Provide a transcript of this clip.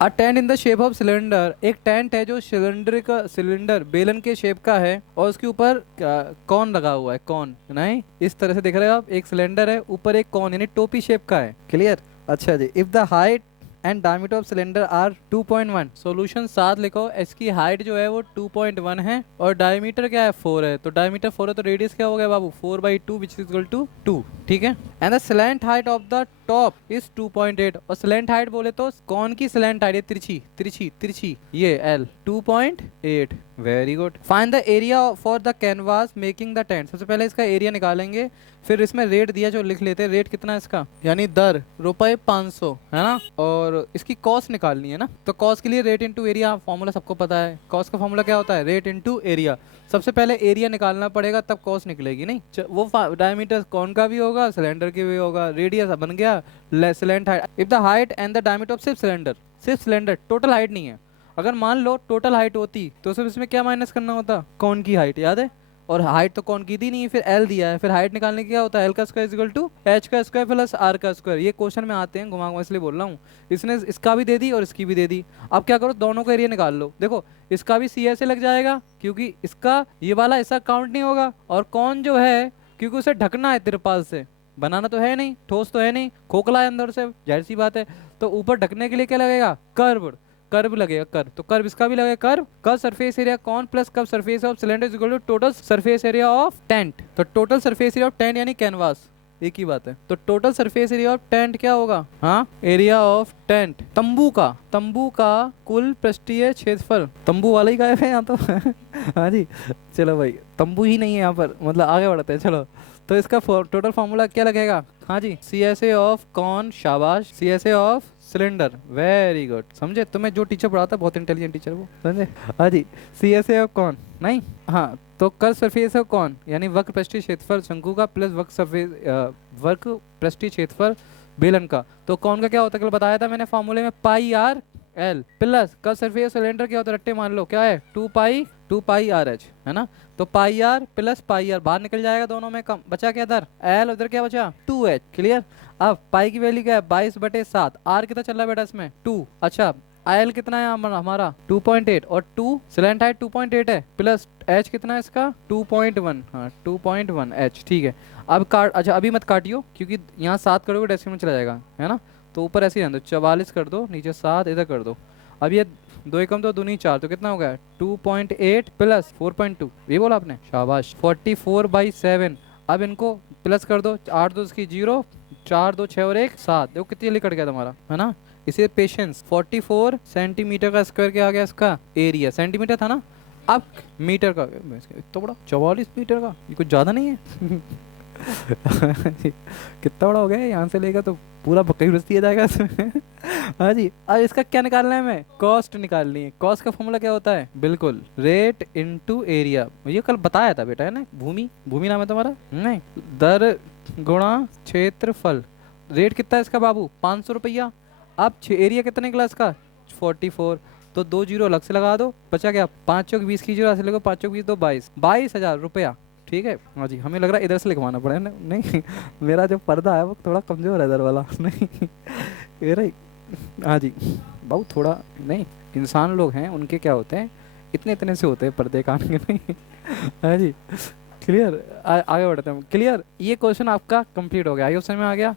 A tent in the shape of cylinder, एक tent है जो सिलेंडर का, सिलेंडर बेलन के शेप का है और उसके ऊपर कौन लगा हुआ है, कौन नहीं, इस तरह से देख रहे हो आप, एक सिलेंडर है ऊपर एक कौन यानी टोपी शेप का है। क्लियर। अच्छा जी, if the height and diameter of cylinder are 2.1, solution साथ लिखो। इसकी हाइट जो है वो 2.1 है और डायमीटर क्या है 4 है, तो डायमीटर 4 है तो रेडियस क्या हो गया बाबू 4/2 विच इज इक्वल टू 2। ठीक है। And the slant height of the top is 2.8, और स्लैंट हाइट बोले तो कौन की स्लैंट हाइट है, तिरछी तिरछी तिरछी, ये L 2.8। Very good. Find the area for the canvas making the tent, सबसे पहले इसका एरिया निकालेंगे, फिर इसमें रेट दिया जो लिख लेते हैं, रेट कितना है इसका, यानी दर रुपए 500 है ना, और इसकी कॉस्ट निकालनी है ना, तो कॉस्ट के लिए रेट इनटू एरिया फॉर्मूला सबको पता है, कॉस्ट का फॉर्मूला क्या होता है, रेट इनटू एरिया। सबसे पहले एरिया निकालना पड़ेगा तब कॉस्ट निकलेगी, नहीं वो डायमीटर कौन का भी होगा, सिलेंडर की भी होगा, रेडियस बन गया slant height. If the height and the diameter of सिर्फ सिलेंडर टोटल हाइट नहीं है, अगर मान लो टोटल हाइट होती तो सिर्फ इसमें क्या माइनस करना होता, कौन की हाइट, याद है, और हाइट तो कौन की दी नहीं है, फिर एल दिया है, फिर हाइट निकालने की क्या होता है, एल का square is equal to H का स्क्वायर प्लस आर का स्क्वायर। ये क्वेश्चन में आते हैं घुमा घुमा, इसलिए बोल रहा हूँ, इसने इसका भी दे दी और इसकी भी दे दी। अब क्या करो, दोनों का एरिया निकाल लो। देखो इसका भी सी ऐसे लग जाएगा क्योंकि इसका ये वाला ऐसा काउंट नहीं होगा, और कौन जो है क्योंकि उसे ढकना है तिरपाल से, बनाना तो है नहीं, ठोस तो है नहीं, खोखला है अंदर से, जाहिर सी बात है, तो ऊपर ढकने के लिए क्या लगेगा, कर्व, कर्व लगेगा, कर्व, तो कर्व इसका भी लगेगा, कर्व कर्व सरफेस एरिया कौन plus curve surface of cylinder is equal to total surface area of tent, तो total surface area of tent यानी कैनवास, एक ही बात है, तो total surface area of tent क्या होगा, हाँ एरिया ऑफ टेंट, तंबू का कुल पृष्ठीय क्षेत्रफल, तंबू वाला ही गायब है यहाँ तो हाँ जी, चलो भाई तंबू ही नहीं है यहाँ पर, मतलब आगे बढ़ते हैं चलो, तो इसका टोटल फॉर्मूला क्या लगेगा, हाँ जी C S A of cone, शाबाश, C S A of cylinder, very good, समझे, तुम्हें जो टीचर पढ़ाता है बहुत इंटेलिजेंट टीचर वो, समझे, हाँ जी सी एस ए ऑफ कौन नहीं, हाँ तो कर्व सरफेस ऑफ कौन यानी वक्र पृष्ठीय क्षेत्रफल शंकु का प्लस वक्र सरफेस वक्र पृष्ठीय क्षेत्रफल बेलन का, तो कौन का क्या होता है कल बताया था मैंने फॉर्मूले में, pi R L plus curve surface cylinder क्या होता है, रट्टे मान लो क्या है, 2 पाई आर एच है ना, तो पाई आर प्लस पाई आर बाहर निकल जाएगा, दोनों में कम बचा क्या इधर एल, उधर क्या बचा 2h। क्लियर। अब पाई की वैल्यू क्या है 22/7, आर कितना चल रहा है बेटा इसमें 2, अच्छा एल कितना है हमारा 2.8, और 2 सिलेंट हाइट 2.8 है, प्लस एच कितना है इसका 2.1, हाँ 2.1 एच, ठीक है। अब काट, अच्छा अभी मत काटियो क्योंकि यहाँ 7 करोगे डेसिमल में चला जाएगा है ना, तो ऊपर ऐसे ही रहने दो, 44 कर दो, नीचे 7 इधर कर दो। अब ये 2 एकम 2 दूनी 4, तो कितना हो गया 2.8 प्लस 4.2, ये बोला आपने, शाबाश, 44/7। अब इनको प्लस कर दो, 8 2 इसकी 0, 4 2 6 और 1 7, देखो कितनी जल्दी कट गया तुम्हारा है ना, इसे पेशेंस। 44 सेंटीमीटर का स्क्वायर क्या आ गया इसका एरिया, सेंटीमीटर था ना, अब मीटर का इतना बड़ा 44 मीटर का, ये कुछ ज़्यादा नहीं है कितना बड़ा हो गया यहाँ से लेकर तो पूरा बकरी रस दिया जाएगा इसमें हाँ जी। अब इसका क्या निकालना है, हमें कॉस्ट निकालनी है, कॉस्ट का फॉर्मूला क्या होता है, बिल्कुल रेट इनटू एरिया, ये कल बताया था बेटा है ना, भूमि, भूमि नाम है तुम्हारा, नहीं दर गुणा क्षेत्रफल, रेट कितना है इसका बाबू 500 रुपया, अब एरिया कितना निकला इसका 44, तो 2 जीरो अलग से लगा दो, बचा क्या 5 चौक 20 की जीरो ऐसे लगो, 5 चौक 20 तो 22,000 रुपया, ठीक है। हाँ जी, हमें लग रहा है इधर से लिखवाना पड़ेगा, नहीं मेरा जो पर्दा है वो थोड़ा कमज़ोर है इधर वाला नहीं ये रही, हाँ जी बहुत थोड़ा, नहीं इंसान लोग हैं उनके क्या होते हैं इतने इतने से होते हैं पर्दे कान के नहीं हाँ जी क्लियर। आगे बढ़ते हैं, क्लियर, ये क्वेश्चन आपका कंप्लीट हो गया, आई समझ में आ गया।